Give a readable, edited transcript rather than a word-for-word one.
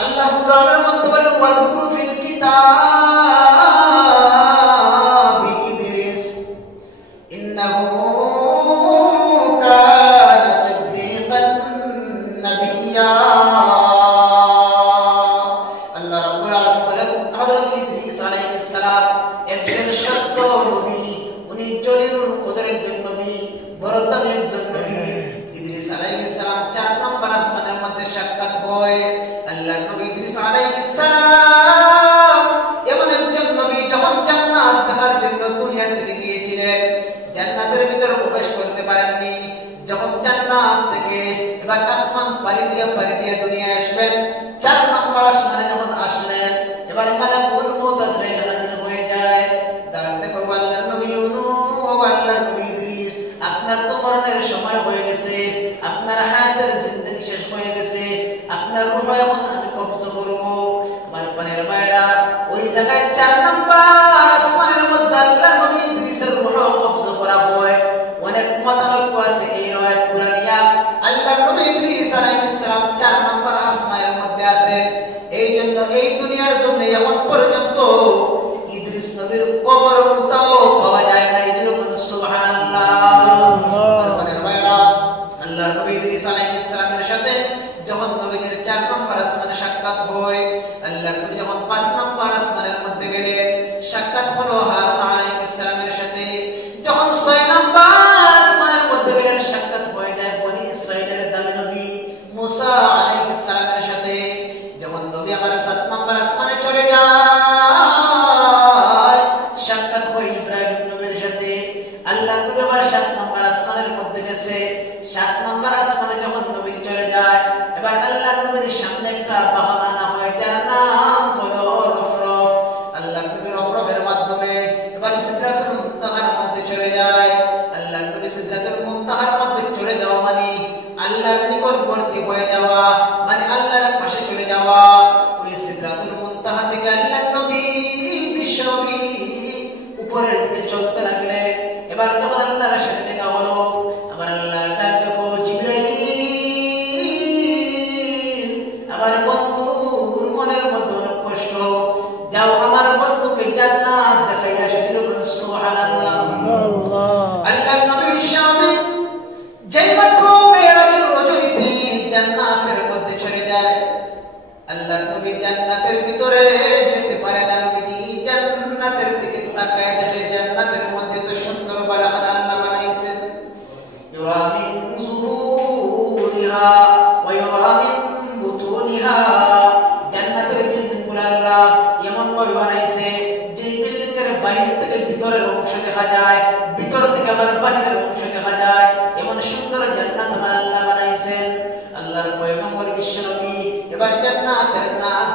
আল্লাহ কুরআনের মধ্যে বলেন ওয়াযকুর ফিল কিতাবি ইদ্রিস ইন্নাহু কানা সিদ্দীকান নাবিয়্যা। আল্লাহ রাব্বুল আলামিন বলেন হযরত ইদ্রিস আলাইহিস সালাম একজন সত্য নবী, উনি জলিলুল কদরের নবী, বড় দামি একজন নবী। ইদ্রিস আলাইহিস সালাম 4 নম্বর আসমানের মধ্যে সাক্ষাৎ হয়। আল্লাহ নবী ইদ্রিস আলাইহিস সালাম এমন একজন নবী, যখন জান্নাত দেখার জন্য দুনিয়া থেকে গিয়েছিলেন, জান্নাতের ভিতরে প্রবেশ করতে পারেননি। যখন জান্নাত থেকে এবার আসমান পাড়ি দিয়ে দুনিয়ায় আসবেন, 4 নম্বর আসমানে যখন আসলেন, এবার মালাকুল মউত আজরাইল হাজির হয়ে যায়। ডাকতে কয় আল্লাহর নবী আল্লাহর নবী ইদ্রিস, আপনার তো মরণের সময় হয়ে গেছে, আপনার হায়াতের জিন্দেগি শেষ হয়ে গেছে, আপনার রূহ এখন আমি কবজ করব। আমার পানের ভাইরা, ওই জায়গায় 4 নম্বর আসমানের মধ্যে আল্লাহর নবী ইদ্রিসের রূহ কবজ করা হয়। অনেক মতানৈক্য আছে এই রওয়ায়াত কুরআনিয়া। আল্লাহর নবী ইদ্রিস আলাইহিস সালাম 4 নম্বর আসমানের মধ্যে আছে। এই জন্য এই দুনিয়ার জন্য এখন পর্যন্ত ইদ্রিস নবীর কবর কোথাও পাওয়া যায় না। যেরকম সুবহানাল্লাহ। পানের ভাইরা, আল্লাহর নবী ইদ্রিস আলাইহিস সালামের সাথে যখন নবীর 4 নম্বর আসমানে সাক্ষাৎ হয়, আল্লাহর নবী যখন 5 নম্বর আসমানের মধ্যে গেলেন, সাক্ষাৎ হলো হারুন আলাইহিস সালামের সাথে। যখন 6 নম্বর আসমানের মধ্যে গেলেন, সাক্ষাৎ হয়ে যায় বনি ইসরাইলের দামি নবী মুসা আলাইহিস সালামের সাথে। যখন নবী আমার 7 নম্বর আসমানে চলে যায়, সাক্ষাৎ হয় ইব্রাহিম নবীর সাথে। আল্লাহর নবী আবার 7 নম্বর আসমানের মধ্যে গেছে। 7 নম্বর আসমানে যখন নবী চলে যায়, এবার আল্লাহর নবীর সামনে একটা বাহন আনা হয়, যার নাম হলো রফরফ। আল্লাহর নবীর রফরফের মাধ্যমে এবার সিদরাতুল মুনতাহার মধ্যে চলে যায়। আল্লাহর নবী সিদরাতুল মুনতাহার মধ্যে চলে যাওয়া মানে আল্লাহর নিকটবর্তী হয়ে যাওয়া, মানে আল্লাহর পাশে চলে যাওয়া। ওই সিদরাতুল মুনতাহা থেকে আল্লাহর নবী বিশ্বনবী উপরের দিকে চলতে লাগলেন। এবার যখন আল্লাহর সাথে দেখা হলো, আবার আল্লাহ ডাক দেখো জিবরাইল, আমার বন্ধুর মনের মধ্যে অনেক কষ্ট, যাও আমার বন্ধুকে জান্নাত দেখাইয়া আসো। সুবহানাল্লাহ। আল্লাহর নবী বিশ্বনবী যেই মাত্র মেরাজের রজনীতে জান্নাতের মধ্যে চলে যায়, আল্লাহর নবী জান্নাতের ভিতরে যেতে পারে না। নবী জান্নাতের দিকে তাকায় দেখে জান্নাতের মধ্যে তো সুন্দর বাগান আল্লাহ বানাইছেন। ইউরা মিন যুহুরিহা ওয়া ইউরা মিন বুতুনিহা। জান্নাতের বিল্ডিংগুলো আল্লাহ এমন ভাবে বানাইছে যে বিল্ডিং এর বাইরে থেকে ভিতরের অংশ দেখা যায়, ভিতর থেকে আবার বাইরের অংশ দেখা যায়। এমন সুন্দর জান্নাত আল্লাহ বানাইছেন। আল্লাহর পয়গম্বর বিশ্বনবী এবার জান্নাতের নাজ